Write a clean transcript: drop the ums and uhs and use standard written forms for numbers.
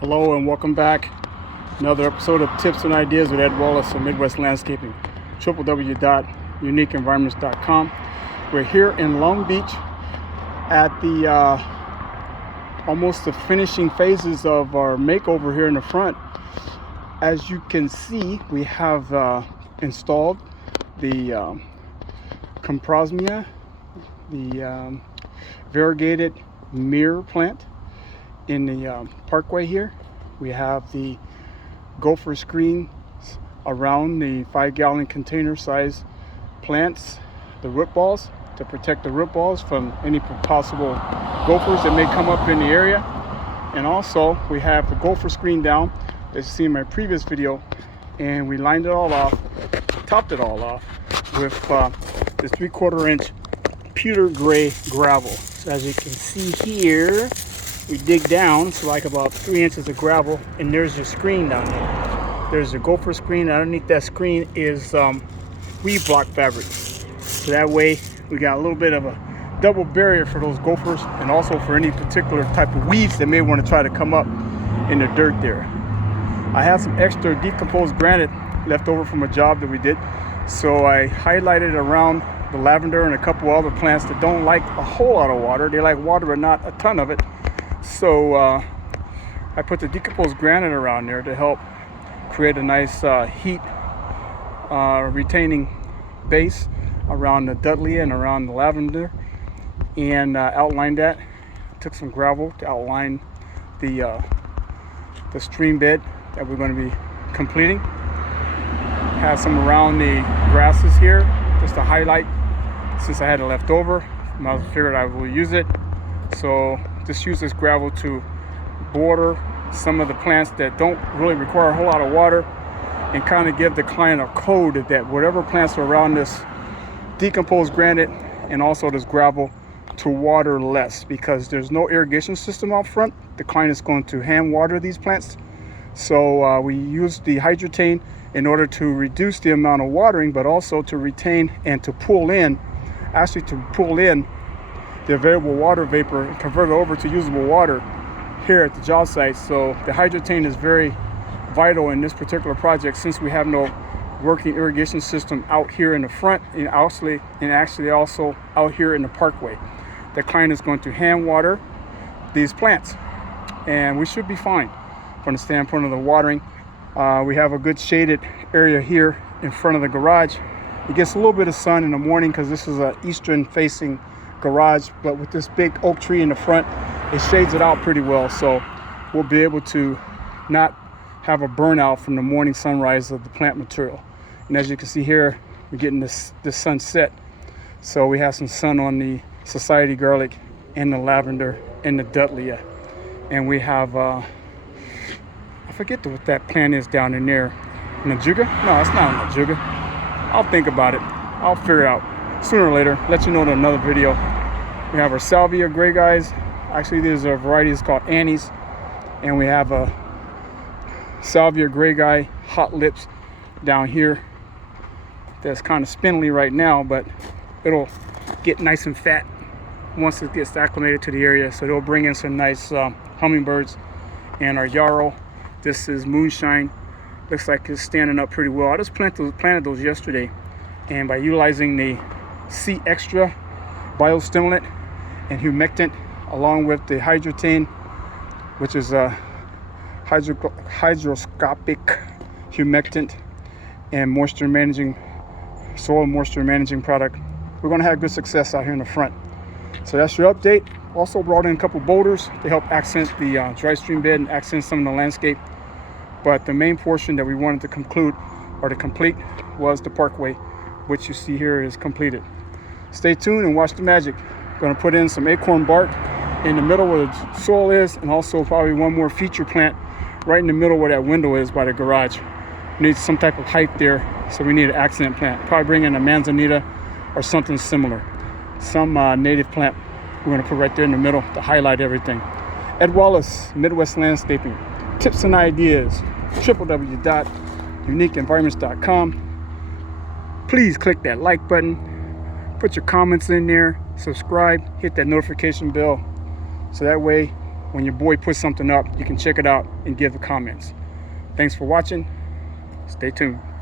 Hello and welcome back. Another episode of Tips and Ideas with Ed Wallace of Midwest Landscaping, www.uniqueenvironments.com. We're here in Long Beach at the almost the finishing phases of our makeover here in the front. As you can see, we have installed the Decomposed, the variegated mirror plant in the parkway here. We have the gopher screens around the 5-gallon container size plants, the root balls, to protect the root balls from any possible gophers that may come up in the area. And also we have the gopher screen down, as you see in my previous video, and we lined it all off, topped it all off with this 3/4 inch pewter gray gravel. So as you can see here, we dig down, it's like about 3 inches of gravel, and there's your screen down there. There's a gopher screen. Underneath that screen is weed block fabric. So that way we got a little bit of a double barrier for those gophers, and also for any particular type of weeds that may want to try to come up in the dirt there. I have some extra decomposed granite left over from a job that we did, so I highlighted around the lavender and a couple other plants that don't like a whole lot of water. They like water but not a ton of it. So I put the decomposed granite around there to help create a nice heat retaining base around the Dudley and around the lavender, and outlined that. Took some gravel to outline the stream bed that we're going to be completing. Have some around the grasses here just to highlight, since I had it left over. I figured I will use it, so just use this gravel to border some of the plants that don't really require a whole lot of water, and kind of give the client a code that whatever plants are around this decomposed granite and also this gravel to water less, because there's no irrigation system out front. The client is going to hand water these plants, so we use the hydrotain in order to reduce the amount of watering, but also to retain and to pull in the available water vapor and convert it over to usable water here at the job site. So the hydrotain is very vital in this particular project, since we have no working irrigation system out here in the front, and actually also out here in the parkway. The client is going to hand water these plants, and we should be fine from the standpoint of the watering. We have a good shaded area here in front of the garage. It gets a little bit of sun in the morning because this is an eastern facing garage, but with this big oak tree in the front, it shades it out pretty well, so we'll be able to not have a burnout from the morning sunrise of the plant material. And as you can see here, we're getting this sunset, so we have some sun on the society garlic and the lavender and the Dudley, and we have I forget what that plant is down in there. Najuga? No, it's not Najuga. I'll think about it. I'll figure it out sooner or later. Let you know in another video. We have our salvia gray guys. Actually, there's a variety called Annie's, and we have a salvia gray guy hot lips down here that's kind of spindly right now, but it'll get nice and fat once it gets acclimated to the area, so it'll bring in some nice hummingbirds. And our yarrow, this is moonshine, looks like it's standing up pretty well. I just planted those yesterday, and by utilizing the C Extra biostimulant and humectant along with the hydrotain, which is a hydroscopic humectant and soil moisture managing product, we're going to have good success out here in the front. So that's your update. Also brought in a couple boulders to help accent the dry stream bed and accent some of the landscape, but the main portion that we wanted to complete was the parkway, which you see here is completed. Stay tuned and watch the magic. Going to put in some acorn bark in the middle where the soil is, and also probably one more feature plant right in the middle where that window is by the garage. We need some type of height there, so we need an accent plant. Probably bring in a manzanita or something similar. Some native plant we're going to put right there in the middle to highlight everything. Ed Wallace, Midwest Landscaping. Tips and ideas, www.uniqueenvironments.com. Please click that like button. Put your comments in there, subscribe, hit that notification bell, so that way when your boy puts something up, you can check it out and give the comments. Thanks for watching. Stay tuned.